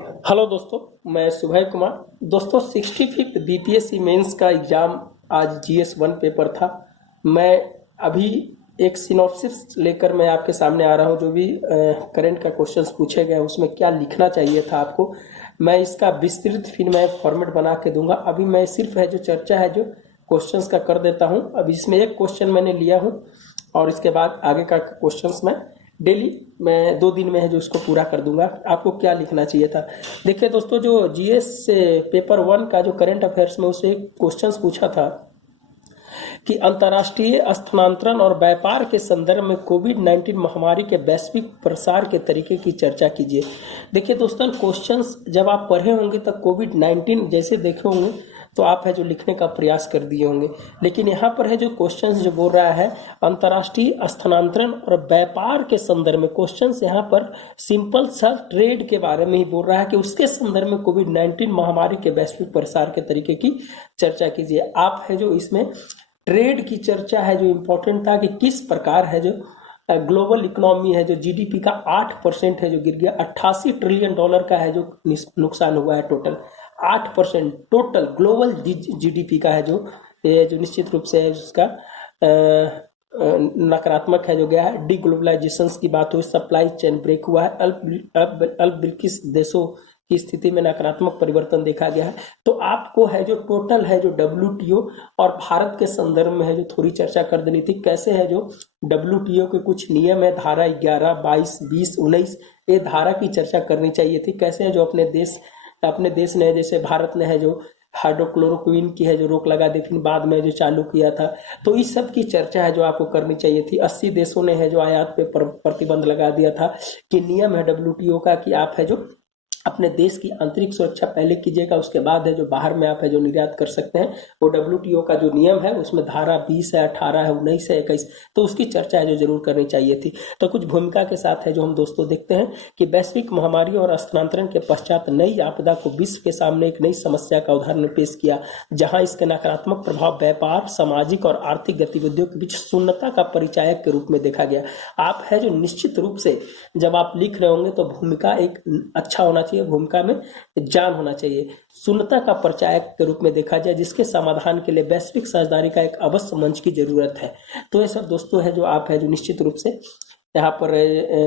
Hello दोस्तों, मैं सुभय कुमार। दोस्तों, 65th बीपीएससी मेंस का एग्ज़ाम आज जीएस वन पेपर था। मैं अभी एक सिनॉप्सिस लेकर मैं आपके सामने आ रहा हूं। जो भी करंट का क्वेश्चंस पूछे गए उसमें क्या लिखना चाहिए था आपको, मैं इसका विस्तृत फिर मैं फॉर्मेट बना के दूंगा। अभी मैं सिर्फ है जो चर्चा है जो क्वेश्चंस का कर देता हूं। अब इसमें एक क्वेश्चन मैंने लिया हूं और इसके बाद आगे का क्वेश्चंस मैं डेली मैं 2 दिन में है जो इसको पूरा कर दूंगा। आपको क्या लिखना चाहिए था, देखिए दोस्तों, जो जीएस से पेपर वन का जो करंट अफेयर्स में उसे एक क्वेश्चंस पूछा था कि अंतर्राष्ट्रीय स्थानांतरण और व्यापार के संदर्भ में कोविड-19 महामारी के वैश्विक प्रसार के तरीके की चर्चा कीजिए। देखिए दोस्तों, क्वेश्चंस जब आप पढ़े होंगे तब कोविड-19 जैसे देखे होंगे तो आप है जो लिखने का प्रयास कर दिए होंगे, लेकिन यहाँ पर है जो क्वेश्चंस जो बोल रहा है अंतर्राष्ट्रीय स्थानांतरण और व्यापार के संदर्भ में, क्वेश्चंस यहाँ पर सिंपल सा ट्रेड के बारे में ही बोल रहा है कि उसके संदर्भ में कोविड-19 महामारी के वैश्विक प्रसार के तरीके की चर्चा कीजिए। आप है जो इसमें ट्रेड की चर्चा है जो इम्पोर्टेंट था कि किस प्रकार है जो ग्लोबल इकोनॉमी है जो जीडीपी का 8% है जो गिर गया, 88 ट्रिलियन डॉलर का है जो नुकसान हुआ है टोटल। 8% टोटल ग्लोबल जीडीपी का है जो ये जो निश्चित रूप से है उसका नकारात्मक है जो गया है। डी ग्लोबलाइजेशन की बात हुई, सप्लाई चेन ब्रेक हुआ है, अल्प विकसित देशों की स्थिति में नकारात्मक परिवर्तन देखा गया है। तो आपको है जो टोटल है जो डब्ल्यूटीओ और भारत के संदर्भ में है जो थोड़ी चर्चा कर देनी थी। कैसे है जो डब्ल्यूटीओ के कुछ नियम है, धारा 11, 22, 20, 19, ये धारा की चर्चा करनी चाहिए थी। कैसे है जो अपने देश ने जैसे भारत ने है जो हाइड्रोक्लोरोक्विन की है जो रोक लगा दी, फिर बाद में जो चालू किया था। तो इस सब की चर्चा है जो आपको करनी चाहिए थी। 80 देशों ने है जो आयात पे प्रतिबंध लगा दिया था कि नियम है डब्ल्यूटीओ का कि आप है जो अपने देश की आंतरिक सुरक्षा पहले कीजिएगा, उसके बाद है जो बाहर में आप है जो निर्यात कर सकते हैं। वो डब्ल्यूटीओ का जो नियम है उसमें धारा 20 है, 18 है, 19 है, 21, तो उसकी चर्चा है जो जरूर करनी चाहिए थी। तो कुछ भूमिका के साथ है जो हम दोस्तों देखते हैं कि वैश्विक महामारी और स्थानांतरण के पश्चात नई आपदा को विश्व के सामने एक नई समस्या का उदाहरण पेश किया, जहां इसके नकारात्मक प्रभाव व्यापार, सामाजिक और आर्थिक गतिविधियों के बीच शून्यता का परिचायक के रूप में देखा गया। आप है जो निश्चित रूप से जब आप लिख रहे होंगे तो भूमिका एक अच्छा होना चाहिए, भूमिका में ज्ञान होना चाहिए। शून्यता का परिचायक के रूप में देखा जाए जिसके समाधान के लिए वैश्विक साझेदारी का एक अवश्य मंच की जरूरत है। तो ये सब दोस्तों है जो आप है जो निश्चित रूप से यहाँ पर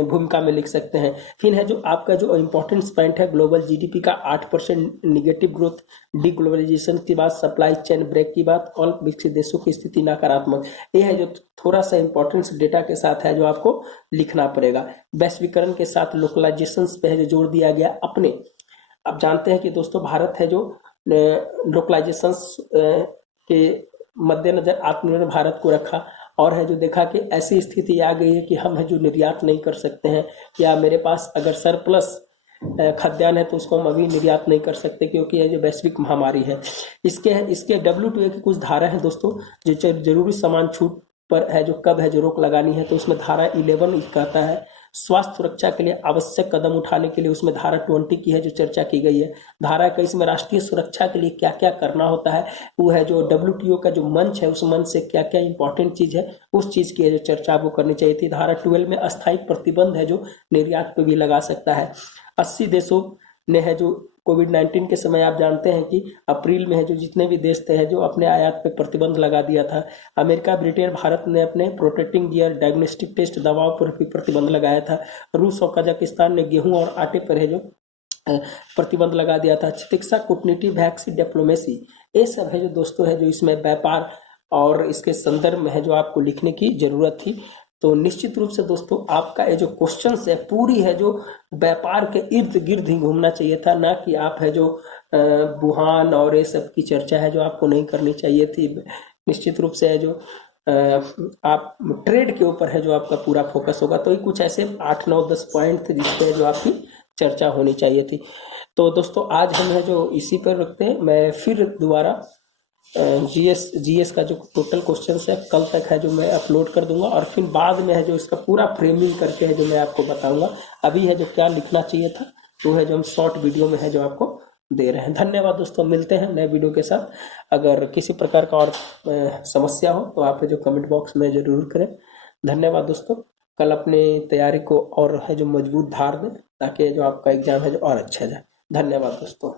भूमिका में लिख सकते हैं। फिर है जो आपका जो इम्पोर्टेंट पॉइंट है ग्लोबल जीडीपी का 8% निगेटिव ग्रोथ, डी ग्लोबलाइजेशन की बात, सप्लाई चेन ब्रेक की बात, और विकसित देशों की स्थिति नकारात्मक। ये है जो थोड़ा सा इंपॉर्टेंस डेटा के साथ है जो आपको लिखना पड़ेगा। वैश्वीकरण के साथ लोकलाइजेशन पे है जो जोर दिया गया अपने। अब जानते हैं कि दोस्तों भारत है जो लोकलाइजेशन के मद्देनजर आत्मनिर्भर भारत को रखा और है जो देखा कि ऐसी स्थिति आ गई है कि हम है जो निर्यात नहीं कर सकते हैं, या मेरे पास अगर सरप्लस खाद्यान्न है तो उसको हम अभी निर्यात नहीं कर सकते क्योंकि ये जो वैश्विक महामारी है। इसके डब्ल्यूटीओ की कुछ धारा है दोस्तों जो जरूरी सामान छूट पर है जो कब है जो रोक लगानी है, तो उसमें धारा 11 कहता है स्वास्थ्य सुरक्षा के लिए आवश्यक कदम उठाने के लिए, उसमें धारा 20 की है जो चर्चा की गई है। धारा 21 में राष्ट्रीय सुरक्षा के लिए क्या क्या करना होता है, वो है जो डब्ल्यूटीओ का जो मंच है उस मंच से क्या क्या इंपॉर्टेंट चीज है उस चीज की है जो चर्चा आपको करनी चाहिए थी। धारा 12 में अस्थायी प्रतिबंध है जो निर्यात पे भी लगा सकता है। 80 देशों ने है जो कोविड-19 के समय आप जानते हैं कि अप्रैल में है जो जितने भी देश थे है जो अपने आयात पे प्रतिबंध लगा दिया था। अमेरिका, ब्रिटेन, भारत ने अपने प्रोटेक्टिंग गियर, डायग्नोस्टिक टेस्ट दवाओं पर भी प्रतिबंध लगाया था। रूस और कजाकिस्तान ने गेहूं और आटे पर है जो प्रतिबंध लगा दिया था। चिकित्सा, कूटनीति, वैक्सीन, डिप्लोमेसी, ये सब है जो दोस्तों है जो इसमें व्यापार और इसके संदर्भ में है जो आपको लिखने की जरूरत थी। तो निश्चित रूप से दोस्तों आपका ये जो क्वेश्चन है पूरी है जो व्यापार के इर्द गिर्द ही घूमना चाहिए था, ना कि आप है जो वुहान और ये सब की चर्चा है जो आपको नहीं करनी चाहिए थी। निश्चित रूप से है जो आप ट्रेड के ऊपर है जो आपका पूरा फोकस होगा। तो ये कुछ ऐसे 8, 9, 10 पॉइंट थे जिसपे जो आपकी चर्चा होनी चाहिए थी। तो दोस्तों आज हम है जो इसी पर रखते हैं। मैं फिर दोबारा जीएस का जो टोटल क्वेश्चन है कल तक है जो मैं अपलोड कर दूंगा और फिर बाद में है जो इसका पूरा फ्रेमिंग करके है जो मैं आपको बताऊंगा। अभी है जो क्या लिखना चाहिए था तो है जो हम शॉर्ट वीडियो में है जो आपको दे रहे हैं। धन्यवाद दोस्तों, मिलते हैं नए वीडियो के साथ। अगर किसी प्रकार का और समस्या हो तो आप है जो कमेंट बॉक्स में जरूर करें। धन्यवाद दोस्तों, कल अपनी तैयारी को और है जो मजबूत धार दें ताकि जो आपका एग्जाम है जो और अच्छा जाए। धन्यवाद दोस्तों।